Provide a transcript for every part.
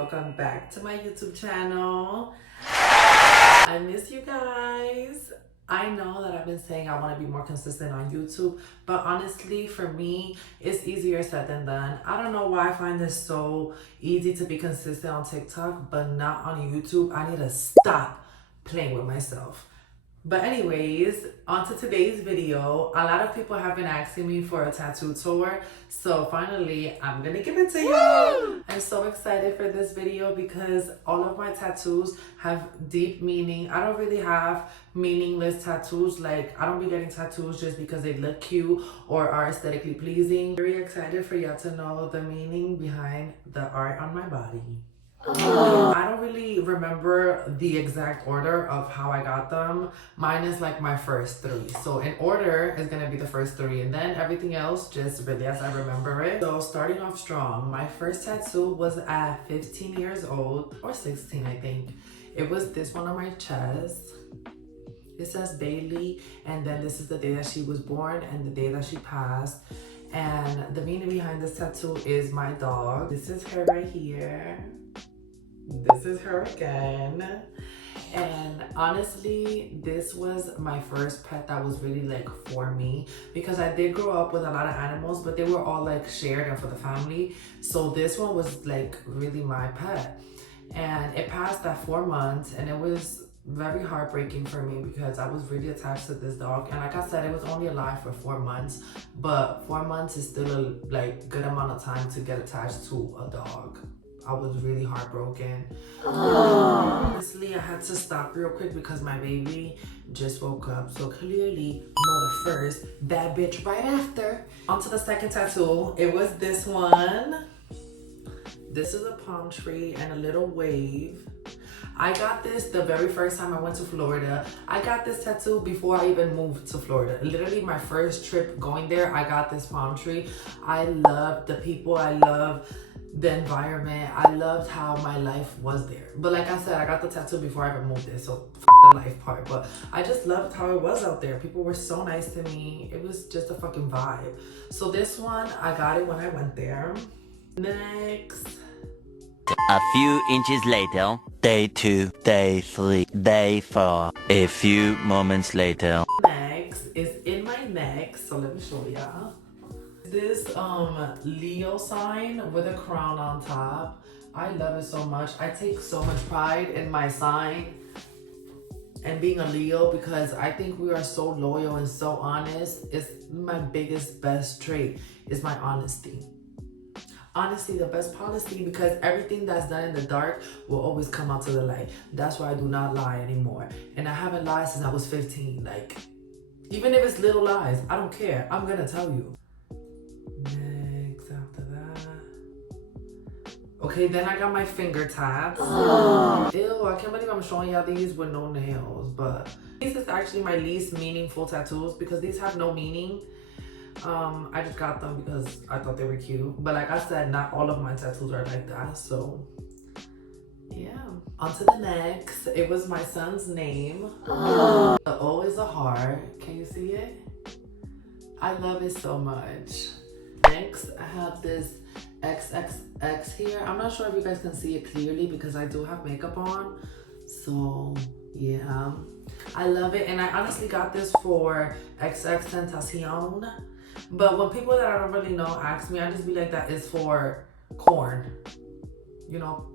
welcome back to my YouTube channel. I miss you guys. I know that I've been saying I want to be more consistent on YouTube, but honestly for me it's easier said than done. I don't know why I find this so easy to be consistent on TikTok but not on YouTube. I need to stop playing with myself. But anyways, on to today's video. A lot of people have been asking me for a tattoo tour, so finally I'm gonna give it to you. I'm so excited for this video because all of my tattoos have deep meaning. I don't really have meaningless tattoos. Like, I don't be getting tattoos just because they look cute or are aesthetically pleasing. Very excited for y'all to know the meaning behind the art on my body. I don't really remember the exact order of how I got them. Mine is like my first three. So in order is gonna be the first three, and then everything else just really as I remember it. So starting off strong, my first tattoo was at 15 years old, or 16 I think. It was this one on my chest. It says Bailey, and then this is the day that she was born and the day that she passed. And the meaning behind this tattoo is my dog. This is her right here. This is her again. And honestly, this was my first pet that was really like for me, because I did grow up with a lot of animals, but they were all like shared and for the family. So this one was like really my pet, and it passed at 4 months, and it was very heartbreaking for me because I was really attached to this dog. And like I said, it was only alive for 4 months, but 4 months is still a like good amount of time to get attached to a dog. I was really heartbroken. Honestly, I had to stop real quick because my baby just woke up. So clearly, mother first, bad bitch right after. On to the second tattoo. It was this one. This is a palm tree and a little wave. I got this the very first time I went to Florida. I got this tattoo before I even moved to Florida. Literally my first trip going there, I got this palm tree. I loved the people. I loved the environment. I loved how my life was there. But like I said, I got the tattoo before I even moved there, so the life part. But I just loved how it was out there. People were so nice to me. It was just a fucking vibe. So this one, I got it when I went there. Next. A few inches later, day 2, day 3, day 4. A few moments later. Next is in my neck, so let me show y'all. This Leo sign with a crown on top. I love it so much. I take so much pride in my sign and being a Leo because I think we are so loyal and so honest. It's my biggest, best trait is my honesty. Honestly, the best policy, because everything that's done in the dark will always come out to the light. That's why I do not lie anymore. And I haven't lied since I was 15. Like, even if it's little lies, I don't care. I'm gonna tell you. Next, after that. Okay, then I got my finger tabs. Ew, I can't believe I'm showing y'all these with no nails. But these is actually my least meaningful tattoos because these have no meaning. I just got them because I thought they were cute. But like I said, not all of my tattoos are like that. So yeah. On to the next. It was my son's name. The O is a heart. Can you see it? I love it so much. Next, I have this XXX here. I'm not sure if you guys can see it clearly because I do have makeup on. So yeah, I love it. And I honestly got this for XX Tentacion. But when people that I don't really know ask me, I just be like, that is for corn. You know,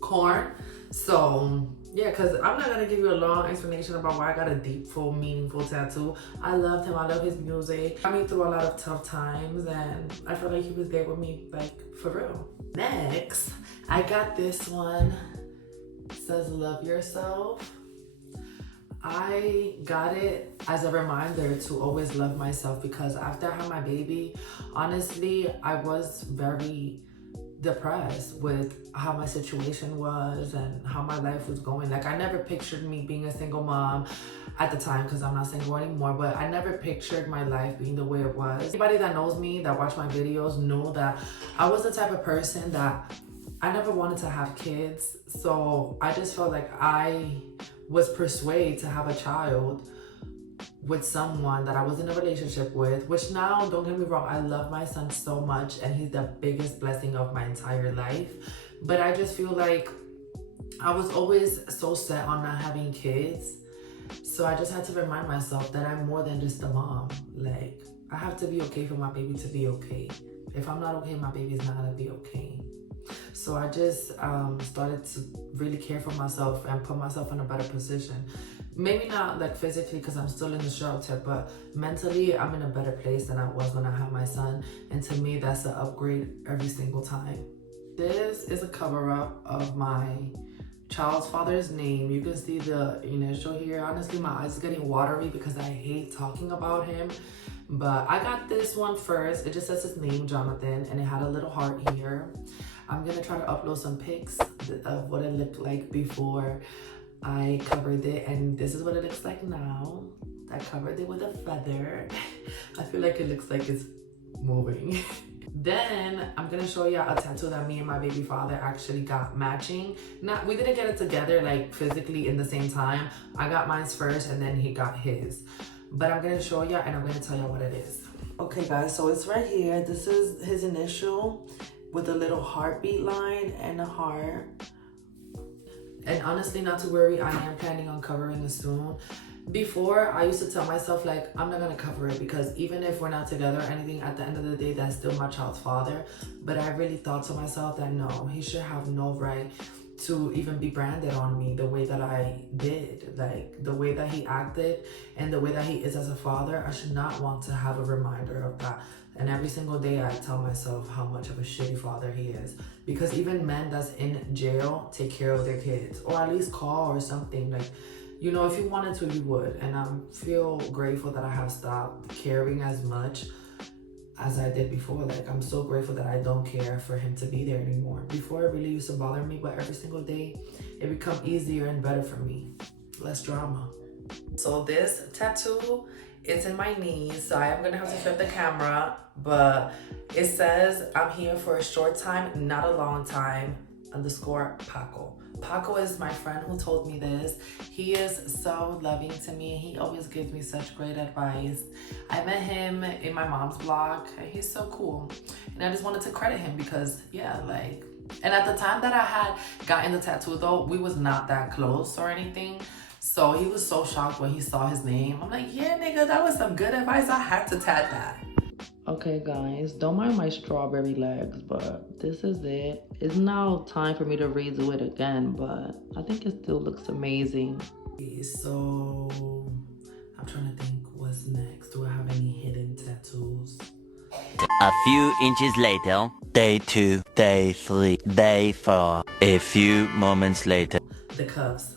corn. So yeah, because I'm not gonna give you a long explanation about why I got a deep, full, meaningful tattoo. I loved him. I love his music. Got me through a lot of tough times, and I feel like he was there with me, like, for real. Next, I got this one. It says love yourself. I got it as a reminder to always love myself because after I had my baby, honestly, I was very depressed with how my situation was and how my life was going. Like, I never pictured me being a single mom at the time because I'm not single anymore, but I never pictured my life being the way it was. Anybody that knows me, that watched my videos, know that I was the type of person that I never wanted to have kids. So I just felt like I was persuaded to have a child with someone that I was in a relationship with, which now, don't get me wrong, I love my son so much and he's the biggest blessing of my entire life. But I just feel like I was always so set on not having kids. So I just had to remind myself that I'm more than just a mom. Like, I have to be okay for my baby to be okay. If I'm not okay, my baby's not gonna be okay. So I just started to really care for myself and put myself in a better position. Maybe not like physically because I'm still in the shelter, but mentally I'm in a better place than I was when I had my son. And to me, that's an upgrade every single time. This is a cover up of my child's father's name. You can see the initial here. Honestly, my eyes are getting watery because I hate talking about him. But I got this one first. It just says his name, Jonathan, and it had a little heart here. I'm gonna try to upload some pics of what it looked like before I covered it, and this is what it looks like now. I covered it with a feather. I feel like it looks like it's moving. Then I'm gonna show you a tattoo that me and my baby father actually got matching. We didn't get it together like physically in the same time. I got mine first and then he got his. But I'm gonna show you and I'm gonna tell you what it is. Okay guys, so it's right here. This is his initial with a little heartbeat line and a heart. And honestly, not to worry, I am planning on covering it soon. Before, I used to tell myself like, I'm not gonna cover it because even if we're not together or anything, at the end of the day, that's still my child's father. But I really thought to myself that no, he should have no right to even be branded on me the way that I did. Like the way that he acted and the way that he is as a father, I should not want to have a reminder of that. And every single day I tell myself how much of a shitty father he is. Because even men that's in jail take care of their kids. Or at least call or something. Like, you know, if you wanted to, you would. And I feel grateful that I have stopped caring as much as I did before. Like, I'm so grateful that I don't care for him to be there anymore. Before, it really used to bother me. But every single day, it become easier and better for me. Less drama. So this tattoo, it's in my knees, so I am gonna have to flip the camera, but it says, I'm here for a short time, not a long time, _ Paco. Paco is my friend who told me this. He is so loving to me. He always gives me such great advice. I met him in my mom's blog, and he's so cool. And I just wanted to credit him because, yeah, like, and at the time that I had gotten the tattoo though, we was not that close or anything. So he was so shocked when he saw his name. I'm like, yeah, nigga, that was some good advice. I had to tat that. Okay, guys, don't mind my strawberry legs, but this is it. It's now time for me to redo it again, but I think it still looks amazing. So I'm trying to think what's next. Do I have any hidden tattoos? A few inches later, day 2, day 3, day 4. A few moments later. The cuffs.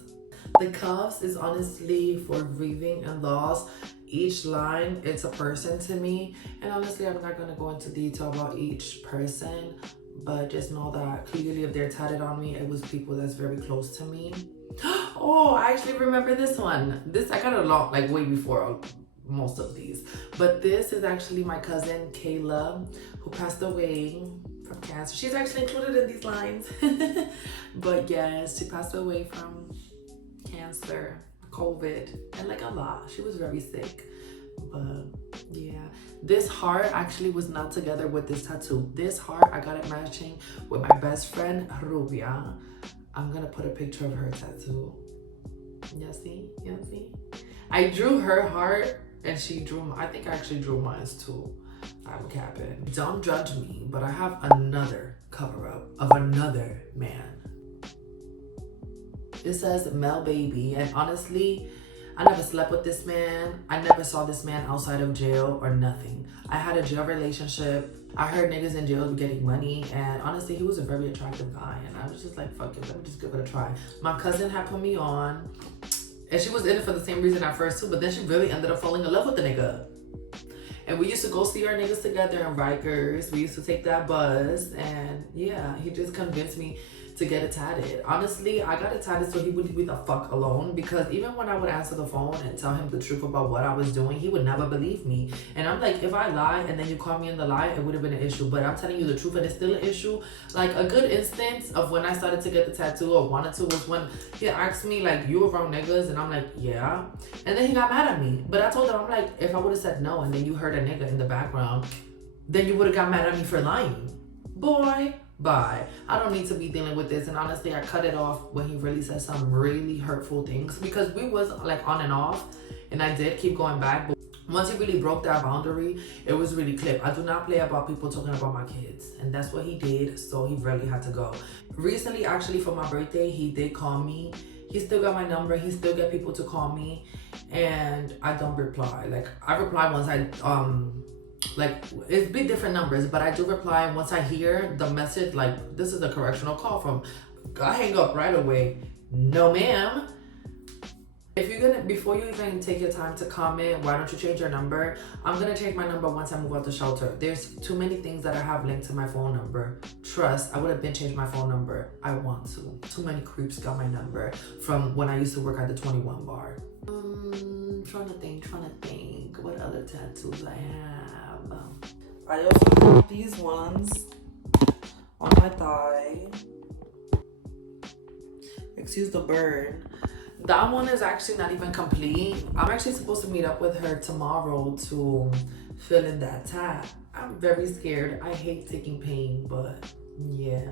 The cuffs is honestly for grieving and loss. Each line, it's a person to me. And honestly, I'm not going to go into detail about each person. But just know that clearly if they're tatted on me, it was people that's very close to me. Oh, I actually remember this one. This, I got a lot, like way before most of these. But this is actually my cousin, Kayla, who passed away from cancer. She's actually included in these lines. But yes, she passed away from cancer, COVID, and like a lot. She was very sick. But yeah, this heart actually was not together with this tattoo. This heart, I got it matching with my best friend, Rubia. I'm gonna put a picture of her tattoo. You see? You see? I drew her heart and she drew, I think I actually drew mine too. I'm capping. Don't judge me, but I have another cover up of another man. It says Mel Baby, and honestly, I never slept with this man. I never saw this man outside of jail or nothing. I had a jail relationship. I heard niggas in jail getting money, and honestly, he was a very attractive guy, and I was just like, fuck it, let me just give it a try. My cousin had put me on, and she was in it for the same reason at first too, but then she really ended up falling in love with the nigga. And we used to go see our niggas together in Rikers. We used to take that bus, and yeah, he just convinced me to get it tatted. Honestly, I got it tatted so he would leave me the fuck alone, because even when I would answer the phone and tell him the truth about what I was doing, he would never believe me. And I'm like, if I lie and then you call me in the lie, it would have been an issue. But I'm telling you the truth and it's still an issue. Like, a good instance of when I started to get the tattoo or wanted to was when he asked me, like, you around niggas? And I'm like, yeah. And then he got mad at me. But I told him, I'm like, if I would have said no and then you heard a nigga in the background, then you would have got mad at me for lying. Boy, bye. I don't need to be dealing with this. And honestly, I cut it off when he really said some really hurtful things, because we was like on and off, and I did keep going back. But once he really broke that boundary, it was really clear. I do not play about people talking about my kids, and that's what he did. So he really had to go. Recently, actually, for my birthday, he did call me. He still got my number. He still get people to call me, and I don't reply. Like, I reply once I like, it's big different numbers, but I do reply once I hear the message, like, this is a correctional call from, I hang up right away. No, ma'am. If you're gonna, before you even take your time to comment, why don't you change your number? I'm gonna change my number once I move out the shelter. There's too many things that I have linked to my phone number. Trust, I would have been changed my phone number. I want to. Too many creeps got my number from when I used to work at the 21 bar. Trying to think what other tattoos I have. I also have these ones on my thigh. Excuse the burn. That one is actually not even complete. I'm actually supposed to meet up with her tomorrow to fill in that tat. I'm very scared. I hate taking pain, but yeah.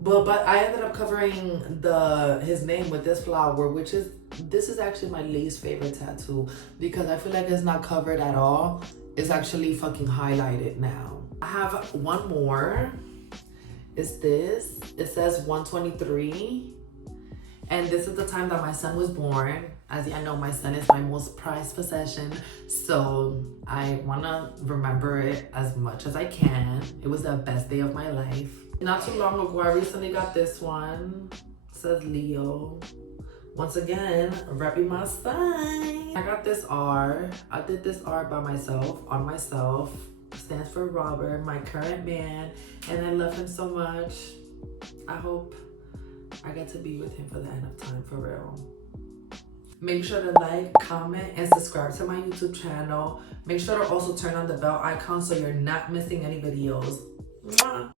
But I ended up covering his name with this flower, which is, this is actually my least favorite tattoo, because I feel like it's not covered at all. It's actually fucking highlighted now. I have one more. It's this. It says 123. And this is the time that my son was born. As I know, my son is my most prized possession. So I want to remember it as much as I can. It was the best day of my life. Not too long ago, I recently got this one. It says Leo. Once again, repping my sign. I got this R. I did this R by myself, on myself. Stands for Robert, my current man. And I love him so much. I hope I get to be with him for the end of time, for real. Make sure to like, comment, and subscribe to my YouTube channel. Make sure to also turn on the bell icon so you're not missing any videos. Mwah.